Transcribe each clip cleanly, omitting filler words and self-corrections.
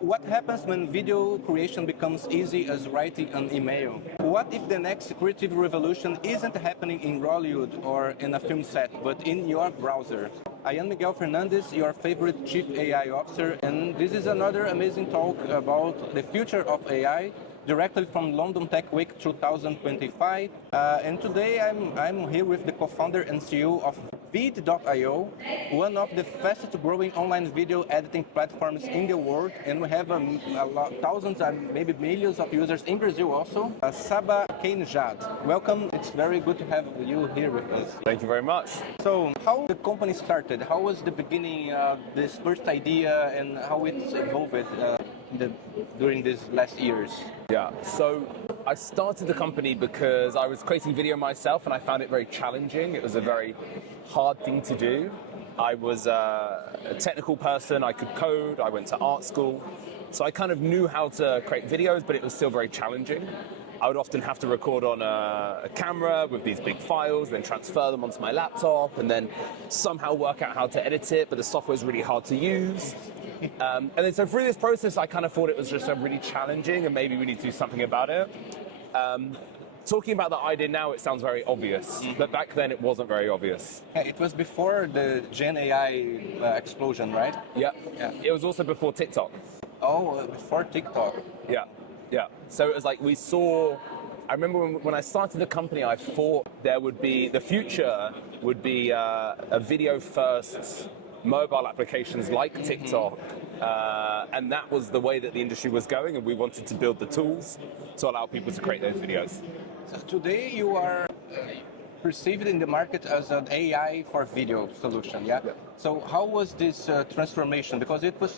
What happens when video creation becomes easy as writing an email? What if the next creative revolution isn't happening in Hollywood or in a film set, but in your browser? I am Miguel Fernandes, your favorite Chief AI Officer, and this is another amazing talk about the future of AI, directly from London Tech Week 2025. And today I'm here with the co-founder and CEO of Vid.io, one of the fastest growing online video editing platforms in the world, and we have thousands and maybe millions of users in Brazil also. Sabba Keynejad, welcome. It's very good to have you here with us. Thank you very much. So, how the company started? How was the beginning, this first idea, and how it's evolved during these last years? Yeah, so I started the company because I was creating video myself and I found it very challenging. It was a very hard thing to do. I was a technical person, I could code, I went to art school, so I kind of knew how to create videos, but it was still very challenging. I would often have to record on a camera with these big files, then transfer them onto my laptop, and then somehow work out how to edit it, but the software is really hard to use. And then so through this process, I kind of thought it was just really challenging and maybe we need to do something about it. Talking about the idea now, it sounds very obvious, but back then it wasn't very obvious. Yeah, it was before the Gen AI explosion, right? Yeah. It was also before TikTok. Oh, before TikTok. Yeah. So it was like I remember when I started the company, I thought the future would be a video first mobile applications like TikTok, and that was the way that the industry was going, and we wanted to build the tools to allow people to create those videos. So today you are perceived in the market as an AI for video solution, yeah? So how was this transformation? Because it was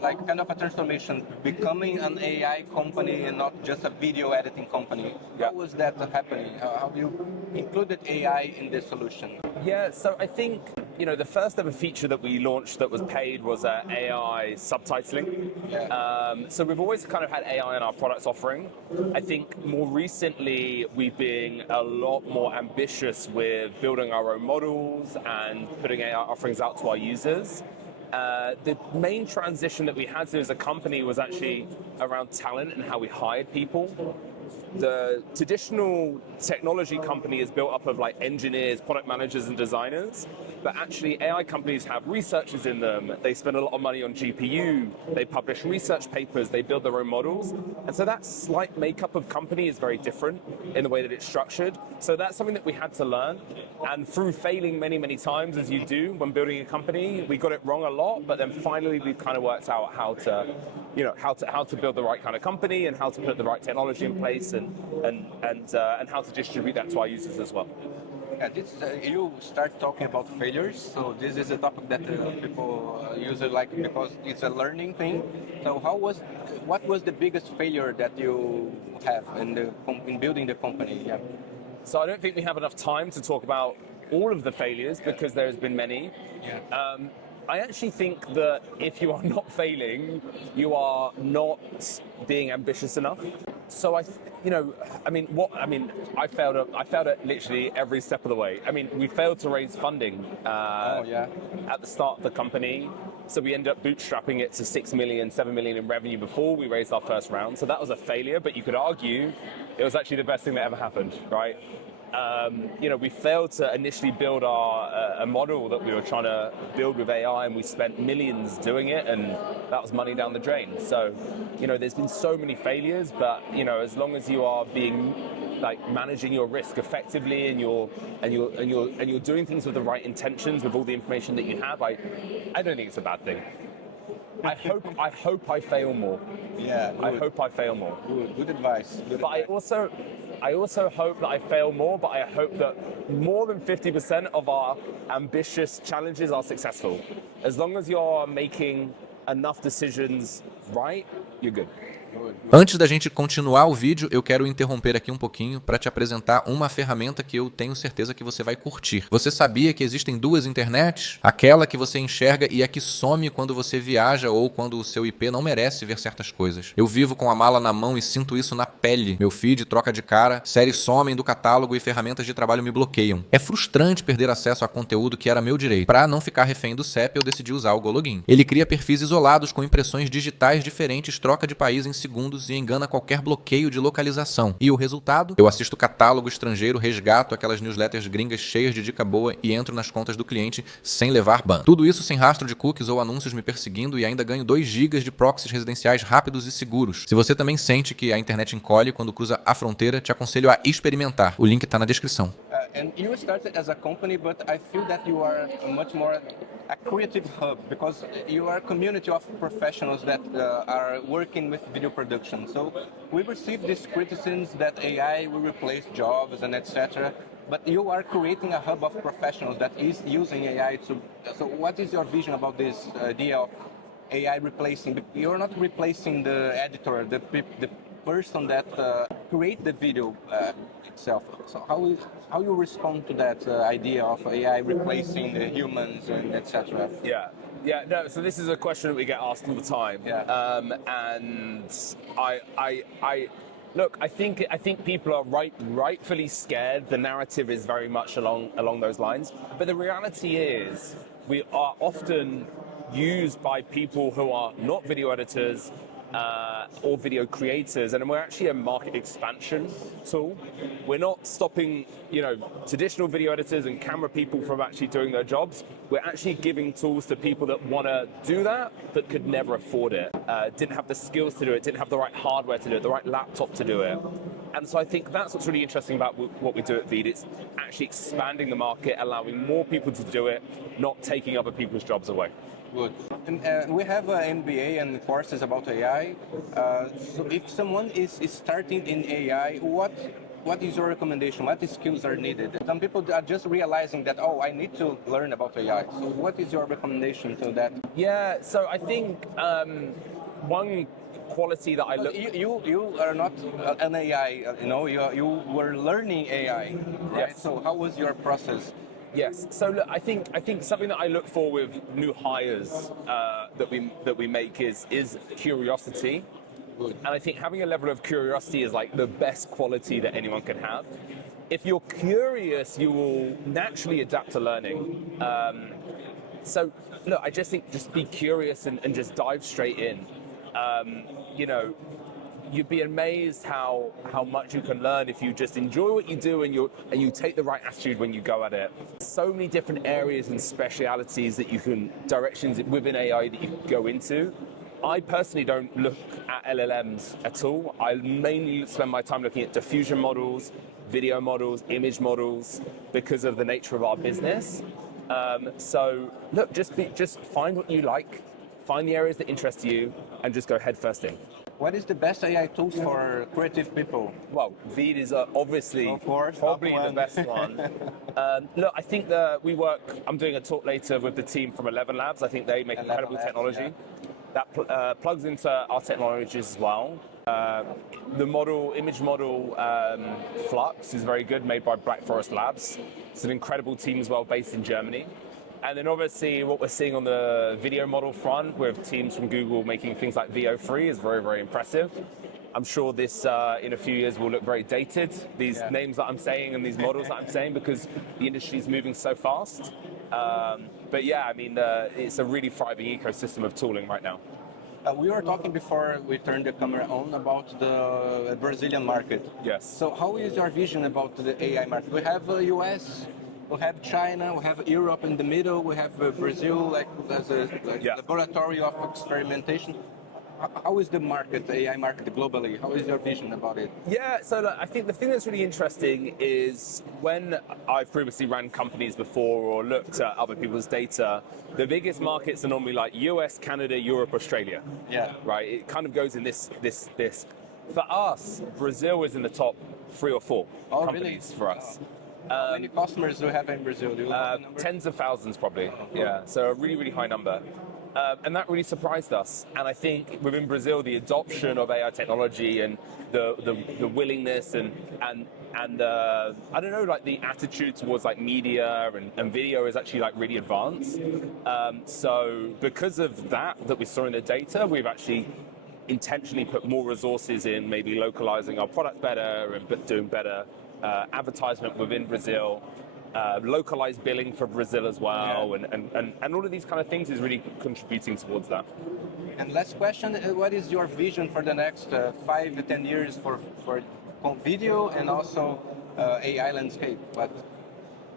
like kind of a transformation, becoming an AI company and not just a video editing company. How was that happening? How you included AI in the solution? Yeah, so I think, the first ever feature that we launched that was paid was AI subtitling. So we've always kind of had AI in our products offering. I think more recently we've been a lot more ambitious with building our own models and putting AI offerings out to our users. The main transition that we had to as a company was actually around talent and how we hired people. The traditional technology company is built up of like engineers, product managers and designers, but actually AI companies have researchers in them. They spend a lot of money on GPU, they publish research papers, they build their own models. And so that slight makeup of company is very different in the way that it's structured. So that's something that we had to learn. And through failing many, many times, as you do when building a company, we got it wrong a lot, but then finally we kind of worked out how to build the right kind of company and how to put the right technology in place and how to distribute that to our users as well. You start talking about failures, so this is a topic that people usually like because it's a learning thing. So what was the biggest failure that you have in building the company? Yeah. So I don't think we have enough time to talk about all of the failures because there's been many. I actually think that if you are not failing, you are not being ambitious enough. So I failed at literally every step of the way. We failed to raise funding at the start of the company. So we ended up bootstrapping it to 6 million, 7 million in revenue before we raised our first round. So that was a failure, but you could argue it was actually the best thing that ever happened, right? We failed to initially build a model that we were trying to build with AI, and we spent millions doing it, and that was money down the drain. So, there's been so many failures, but as long as you are managing your risk effectively and you're doing things with the right intentions, with all the information that you have, I don't think it's a bad thing. I hope I fail more. Yeah. I hope I fail more. Good advice. I also hope that I fail more, but I hope that more than 50% of our ambitious challenges are successful. As long as you're making enough decisions right, you're good. Antes da gente continuar o vídeo, eu quero interromper aqui um pouquinho para te apresentar uma ferramenta que eu tenho certeza que você vai curtir. Você sabia que existem duas internets? Aquela que você enxerga e a que some quando você viaja ou quando o seu IP não merece ver certas coisas. Eu vivo com a mala na mão e sinto isso na pele. Meu feed troca de cara, séries somem do catálogo e ferramentas de trabalho me bloqueiam. É frustrante perder acesso a conteúdo que era meu direito. Para não ficar refém do CEP, eu decidi usar o Gologin. Ele cria perfis isolados com impressões digitais diferentes, troca de país em segundos e engana qualquer bloqueio de localização. E o resultado? Eu assisto catálogo estrangeiro, resgato aquelas newsletters gringas cheias de dica boa e entro nas contas do cliente sem levar ban. Tudo isso sem rastro de cookies ou anúncios me perseguindo e ainda ganho 2 GB de proxies residenciais rápidos e seguros. Se você também sente que a internet encolhe quando cruza a fronteira, te aconselho a experimentar. O link está na descrição. And you started as a company, but I feel that you are much more a creative hub because you are a community of professionals that are working with video production. So we receive these criticisms that AI will replace jobs and etc. But you are creating a hub of professionals that is using AI to. So what is your vision about this idea of AI replacing? You're not replacing the editor, the person that create the video itself. So how you respond to that idea of AI replacing the humans and etc. Yeah, no. So this is a question that we get asked all the time. Yeah. And I look. I think people are rightfully scared. The narrative is very much along those lines. But the reality is, we are often used by people who are not video editors or video creators, and we're actually a market expansion tool. We're not stopping, traditional video editors and camera people from actually doing their jobs. We're actually giving tools to people that want to do that but could never afford it, didn't have the skills to do it, didn't have the right hardware to do it, the right laptop to do it. And so I think that's what's really interesting about what we do at Veed. It's actually expanding the market, allowing more people to do it, not taking other people's jobs away. Good. And we have an MBA and courses about AI. So if someone is starting in AI, what is your recommendation? What skills are needed? Some people are just realizing that, I need to learn about AI. So what is your recommendation to that? Yeah, so I think one quality that I look... You are not an AI, you were learning AI, right? Yes. So how was your process? Yes. So look, I think something that I look for with new hires that we make is curiosity. Good. And I think having a level of curiosity is like the best quality that anyone can have. If you're curious, you will naturally adapt to learning. So look, I just think just be curious and just dive straight in. You'd be amazed how much you can learn if you just enjoy what you do and you take the right attitude when you go at it. So many different areas and specialities that you can, directions within AI that you can go into. I personally don't look at LLMs at all. I mainly spend my time looking at diffusion models, video models, image models, because of the nature of our business. So look, just find what you like, find the areas that interest you, and just go head first in. What is the best AI tools for creative people? Well, Veed is obviously of course, probably the best one. Look, I think I'm doing a talk later with the team from 11 Labs. I think they make incredible technology. Yeah. That plugs into our technologies as well. The image model, Flux is very good, made by Black Forest Labs. It's an incredible team as well, based in Germany. And then obviously what we're seeing on the video model front with teams from Google making things like VO3 is very, very impressive. I'm sure this in a few years will look very dated, these names that I'm saying and these models that I'm saying, because the industry is moving so fast. But yeah, I mean, it's a really thriving ecosystem of tooling right now. We were talking before we turned the camera on about the Brazilian market. Yes. So how is your vision about the AI market? We have US, we have China, we have Europe in the middle, we have Brazil as a laboratory of experimentation. How is the market, the AI market globally? How is your vision about it? Yeah, so look, I think the thing that's really interesting is when I've previously ran companies before or looked at other people's data, the biggest markets are normally like US, Canada, Europe, Australia. Yeah. Right? It kind of goes in this. For us, Brazil is in the top 3 or 4 companies for us. How many customers do you have in Brazil? Do you have a number? Tens of thousands probably, yeah. So a really, really high number. And that really surprised us. And I think within Brazil, the adoption of AI technology and the willingness and I don't know, like the attitude towards like media and video is actually like really advanced. So because of that we saw in the data, we've actually intentionally put more resources in maybe localizing our product better and doing better advertisement within Brazil. Localized billing for Brazil as well, and all of these kind of things is really contributing towards that. And last question, what is your vision for the next 5 to 10 years for video and also AI landscape?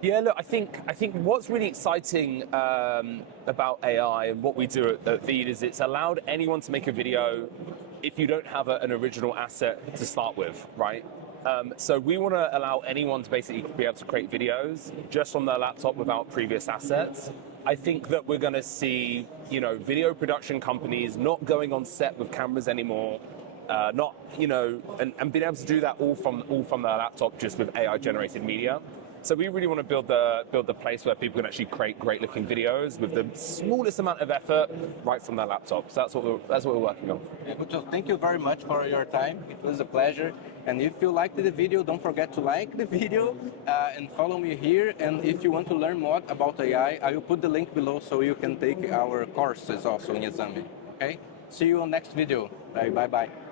Yeah, look, I think what's really exciting about AI and what we do at Feed is it's allowed anyone to make a video if you don't have an original asset to start with, right? So we want to allow anyone to basically be able to create videos just from their laptop without previous assets. I think that we're going to see, video production companies not going on set with cameras anymore, and being able to do that all from their laptop just with AI generated media. So we really want to build the place where people can actually create great looking videos with the smallest amount of effort right from their laptop. So that's what we're working on. Yeah, so thank you very much for your time. It was a pleasure. And if you liked the video, don't forget to like the video and follow me here. And if you want to learn more about AI, I will put the link below so you can take our courses also in Exame. Okay? See you on next video. Bye bye.